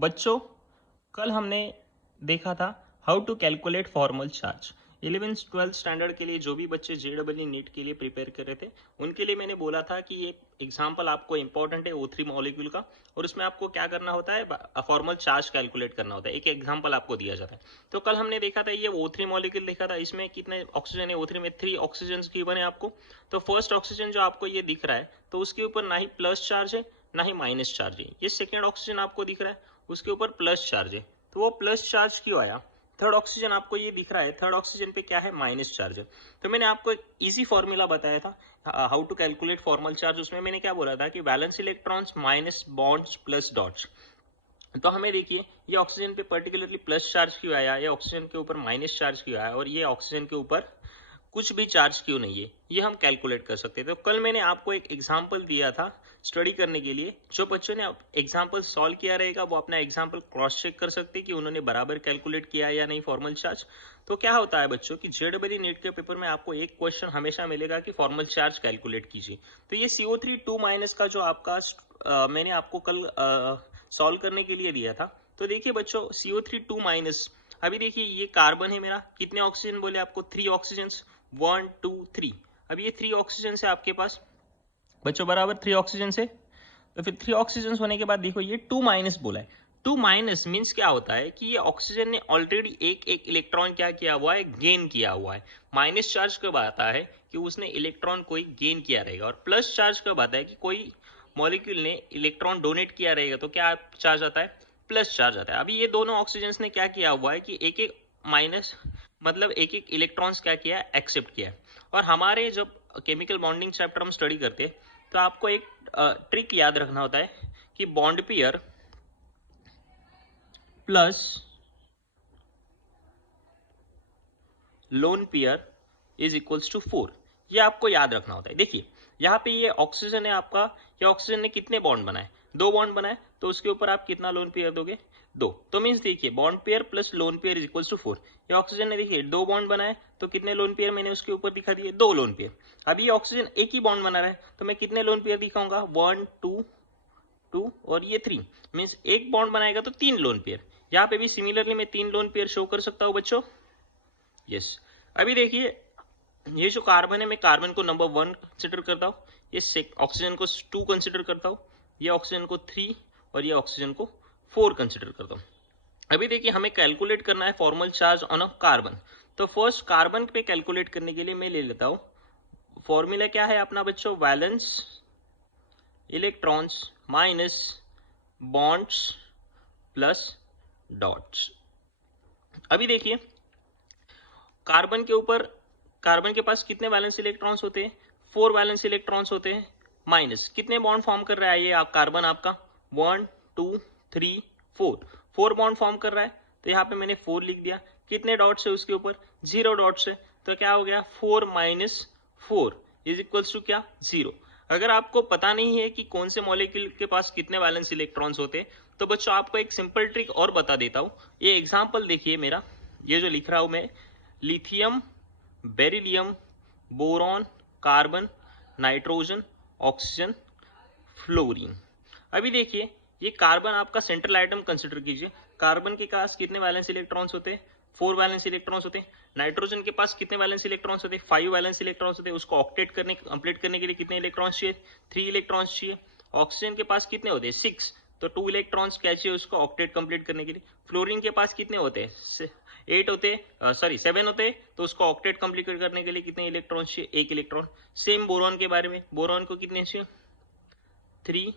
बच्चों, कल हमने देखा था how to calculate formal charge. 11th-12th standard के लिए जो भी बच्चे जेडबल नीट के लिए प्रिपेयर कर रहे थे उनके लिए मैंने बोला था कि ये एग्जाम्पल आपको इंपॉर्टेंट है O3 मॉलिक्यूल का, और उसमें आपको क्या करना होता है, फॉर्मल चार्ज कैलकुलेट करना होता है। एक एग्जाम्पल आपको दिया जाता है। तो कल हमने देखा था ये O3 मॉलिक्यूल देखा था, इसमें कितने ऑक्सीजन है, O3 में 3 ऑक्सीजन गिवन है आपको। तो फर्स्ट ऑक्सीजन जो आपको ये दिख रहा है, तो उसके ऊपर ना ही प्लस चार्ज है ना ही माइनस चार्ज है। ये सेकेंड ऑक्सीजन आपको दिख रहा है, उसके ऊपर प्लस चार्ज है। तो वो प्लस चार्ज क्यों आया? थर्ड ऑक्सीजन आपको ये दिख रहा है, थर्ड ऑक्सीजन पे क्या है, माइनस चार्ज है। तो मैंने आपको एक इजी फॉर्मूला बताया था how to calculate formal charge. उसमें मैंने क्या बोला था कि valence electrons minus bonds plus dots. तो हमें देखिए ये ऑक्सीजन पे पर्टिकुलरली प्लस चार्ज क्यों आया, ये ऑक्सीजन के ऊपर माइनस चार्ज क्यों आया, और ये ऑक्सीजन के ऊपर कुछ भी चार्ज क्यों नहीं है, ये हम कैलकुलेट कर सकते हैं। तो कल मैंने आपको एक एग्जाम्पल दिया था स्टडी करने के लिए। जो बच्चों ने एग्जाम्पल सॉल्व किया रहेगा वो अपना एग्जाम्पल क्रॉस चेक कर सकते हैं कि उन्होंने बराबर कैलकुलेट किया या नहीं फॉर्मल चार्ज। तो क्या होता है बच्चों कि जेडबल नीट के पेपर में आपको एक क्वेश्चन हमेशा मिलेगा कि फॉर्मल चार्ज कैलकुलेट कीजिए। तो ये CO3 2- का जो आपका मैंने आपको कल सॉल्व करने के लिए दिया था। तो देखिए बच्चों, CO3 2-, अभी देखिए ये कार्बन है मेरा, कितने ऑक्सीजन बोले आपको, 3 ऑक्सीजन, 1 2 3। अब ये 3 ऑक्सीजन से आपके पास बच्चों बराबर 3 ऑक्सीजन से, तो फिर 3 ऑक्सीजन होने के बाद देखो ये 2- बोला है। 2- मीन्स क्या होता है कि ये ऑक्सीजन ने ऑलरेडी एक एक इलेक्ट्रॉन क्या किया हुआ है, गेन किया हुआ है। माइनस चार्ज कब आता है कि उसने इलेक्ट्रॉन कोई गेन किया रहेगा, और प्लस चार्ज कब आता है कि कोई मॉलिक्यूल ने इलेक्ट्रॉन डोनेट किया रहेगा। तो क्या चार्ज आता है, प्लस चार्ज आता है। अभी ये दोनों ऑक्सीजन ने क्या किया हुआ है कि एक एक माइनस, मतलब एक एक इलेक्ट्रॉन्स क्या किया है, एक्सेप्ट किया है। और हमारे जब केमिकल बॉन्डिंग चैप्टर हम स्टडी करते हैं तो आपको एक ट्रिक याद रखना होता है कि bond pair plus lone pair is equals to 4। ये आपको याद रखना होता है। देखिए यहाँ पे ये ऑक्सीजन है आपका, ये ऑक्सीजन ने कितने बॉन्ड बनाए, 2 बॉन्ड बनाए। तो उसके ऊपर आप कितना लोन पेयर दोगे, 2। तो मीन्स देखिए bond pair plus lone pair is equals to 4। ये ऑक्सीजन ने देखिए 2 बॉन्ड बनाए, तो कितने लोन पेयर मैंने उसके ऊपर दिखा दिए, 2 लोन पेयर। अभी ये ऑक्सीजन एक ही बॉन्ड बना रहा है, तो मैं कितने लोन पेयर दिखाऊंगा, 1 2 2 और ये 3। मीन्स एक बॉन्ड बनाएगा तो 3 लोन पेयर। यहाँ पे भी सिमिलरली मैं 3 लोन पेयर शो कर सकता हूँ बच्चों। यस। अभी देखिए ये जो कार्बन है, मैं कार्बन को नंबर 1 कंसिडर करता हूँ, ये ऑक्सीजन को 2 कंसिडर करता हूँ, ये ऑक्सीजन को 3 और ये ऑक्सीजन को 4 कंसिडर करता हूँ। अभी देखिए हमें कैलकुलेट करना है formal charge on a carbon. तो फर्स्ट कार्बन पे कैलकुलेट करने के लिए मैं ले लेता हूँ, फॉर्मूला क्या है अपना बच्चों, valence electrons minus bonds plus dots. अभी देखिए कार्बन के ऊपर, कार्बन के पास कितने वैलेंस इलेक्ट्रॉन्स होते हैं, 4 वैलेंस इलेक्ट्रॉन्स होते हैं। माइनस कितने बॉन्ड फॉर्म कर रहा है ये कार्बन आपका, 1 2 3 4, 4 बॉन्ड फॉर्म कर रहा है। तो यहाँ पे मैंने 4 लिख दिया। कितने डॉट्स है उसके ऊपर, 0 डॉट्स है। तो क्या हो गया, 4 माइनस 4 इज इक्वल्स टू क्या, 0। अगर आपको पता नहीं है कि कौन से मॉलिक्यूल के पास कितने वैलेंस इलेक्ट्रॉन्स होते हैं, तो बच्चों आपको एक सिंपल ट्रिक और बता देता हूँ। ये एग्जाम्पल देखिए मेरा, ये जो लिख रहा हूं मैं, lithium, beryllium, boron, carbon, nitrogen, oxygen, fluorine. अभी देखिए ये कार्बन आपका सेंट्रल आइटम कंसिडर कीजिए। कार्बन के पास कितने वैलेंस इलेक्ट्रॉन्स होते हैं, 4 वैलेंस इलेक्ट्रॉन्स होते हैं। नाइट्रोजन के पास कितने वैलेंस इलेक्ट्रॉन्स होते हैं, 5 वैलेंस इलेक्ट्रॉन्स होते हैं। उसको ऑक्टेट करने, कंप्लीट करने के लिए कितने इलेक्ट्रॉन्स चाहिए, 3 इलेक्ट्रॉन्स चाहिए। ऑक्सीजन के पास कितने होते हैं, 6, तो 2 इलेक्ट्रॉन्स क्या चाहिए उसको ऑक्टेट कंप्लीट करने के लिए। फ्लोरीन के पास कितने होते हैं, 8 होते हैं, सॉरी 7 होते हैं। तो उसको ऑक्टेट कंप्लीट करने के लिए कितने इलेक्ट्रॉन्स चाहिए, 1 इलेक्ट्रॉन। सेम बोरॉन के बारे में, बोरॉन को कितने चाहिए, 3,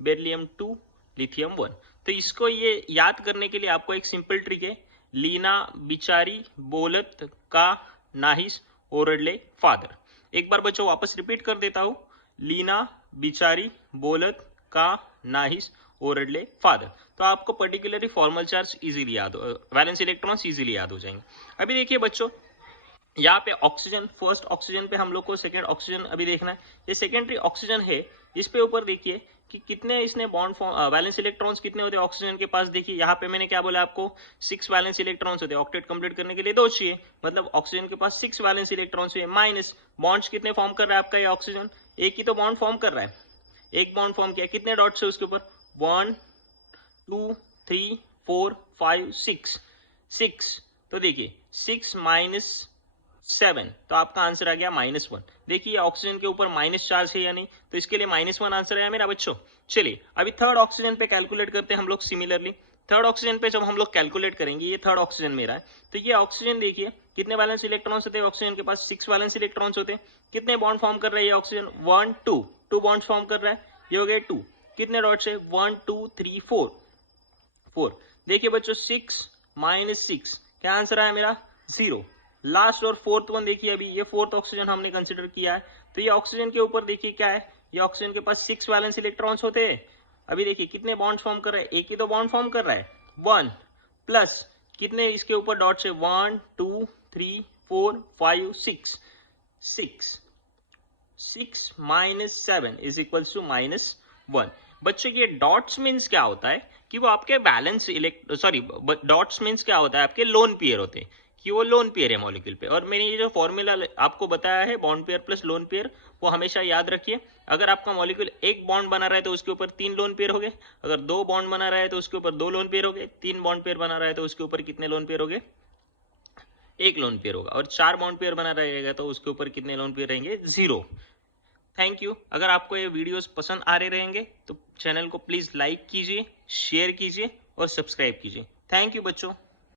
बेरिलियम 2, लिथियम 1। तो इसको ये याद करने के लिए आपको एक सिंपल ट्रिक है, लीना बिचारी बोलत का नाहिस ओरडले फादर। एक बार बच्चों वापस रिपीट कर देता हूं, लीना बिचारी बोलत का नाहिस ओरडले फादर। तो आपको पर्टिकुलरली फॉर्मल चार्ज इजीली याद, वैलेंस इलेक्ट्रॉन्स इजीली याद हो जाएंगे। अभी देखिए बच्चों यहाँ पे ऑक्सीजन, फर्स्ट ऑक्सीजन पे हम लोग को सेकेंड ऑक्सीजन अभी देखना है। ये सेकेंडरी ऑक्सीजन है, इस पे ऊपर देखिए कि कितने इसने बॉन्ड वैलेंस इलेक्ट्रॉन्स कितने होते हैं ऑक्सीजन के पास। देखिए यहाँ पे मैंने क्या बोला आपको, 6 वैलेंस इलेक्ट्रॉन्स होते हैं। ऑक्टेट कंप्लीट करने के लिए 2 चाहिए, मतलब ऑक्सीजन के पास 6 वैलेंस इलेक्ट्रॉन्स है। माइनस बॉन्ड्स कितने फॉर्म कर रहा है आपका ये ऑक्सीजन, एक ही तो बॉन्ड फॉर्म कर रहा है, एक बॉन्ड फॉर्म किया। कितने डॉट्स है उसके ऊपर, 1 2 3 4 5 6 6। तो देखिए 6 माइनस 7, तो आपका आंसर आ गया -1। देखिए ऑक्सीजन के ऊपर माइनस चार्ज है या नहीं, तो इसके लिए -1 आंसर है मेरा बच्चों। चलिए अभी थर्ड ऑक्सीजन पे कैलकुलेट करते हैं हम लोग सिमिलरली। थर्ड ऑक्सीजन पे जब हम लोग कैलकुलेट करेंगे, ये थर्ड ऑक्सीजन मेरा है, तो ये ऑक्सीजन देखिए कितने वैलेंस इलेक्ट्रॉन्स होते हैं ऑक्सीजन के पास, 6 वैलेंस इलेक्ट्रॉन्स होते हैं। कितने बॉन्ड फॉर्म कर रहा है ये ऑक्सीजन, 1 2 बॉन्ड फॉर्म कर रहा है, ये हो गए 2। कितने डॉट्स है, 1 2 3 4। देखिए बच्चों 6 माइनस 6, क्या आंसर आया मेरा, 0। लास्ट और फोर्थ वन देखिए, अभी ये फोर्थ ऑक्सीजन हमने कंसिडर किया है, तो ये ऑक्सीजन के ऊपर देखिए क्या है, ये ऑक्सीजन के पास 6 वैलेंस इलेक्ट्रॉन्स होते हैं। अभी देखिए कितने बॉन्ड फॉर्म कर रहा है, एक ही तो बॉन्ड फॉर्म कर रहा है, 1 प्लस कितने इसके ऊपर डॉट्स है, 1 2 3 4 5 6 6 माइनस 7 इज इक्वल्स टू -1। बच्चों ये डॉट्स मीन्स क्या होता है कि वो आपके बैलेंस डॉट्स मीन्स क्या होता है, आपके लोन पेयर होते हैं, कि वो लोन पेयर है मॉलिक्यूल पे। और मैंने ये जो फॉर्मूला आपको बताया है bond pair plus lone pair, वो हमेशा याद रखिए। अगर आपका मॉलिक्यूल एक बॉन्ड बना रहा है तो उसके ऊपर 3 लोन पेयर हो गए, अगर 2 बॉन्ड बना रहा है तो उसके ऊपर 2 लोन पेयर हो गए, 3 बॉन्ड पेयर बना रहा है तो उसके ऊपर कितने लोन पेयर हो गए, 1 लोन पेयर होगा, और 4 बॉन्ड पेयर बना रहेगा तो उसके ऊपर कितने लोन पेयर रहेंगे, 0। Thank you. अगर आपको ये वीडियोस पसंद आ रहे रहेंगे तो चैनल को प्लीज लाइक कीजिए, शेयर कीजिए और सब्सक्राइब कीजिए। थैंक यू बच्चों।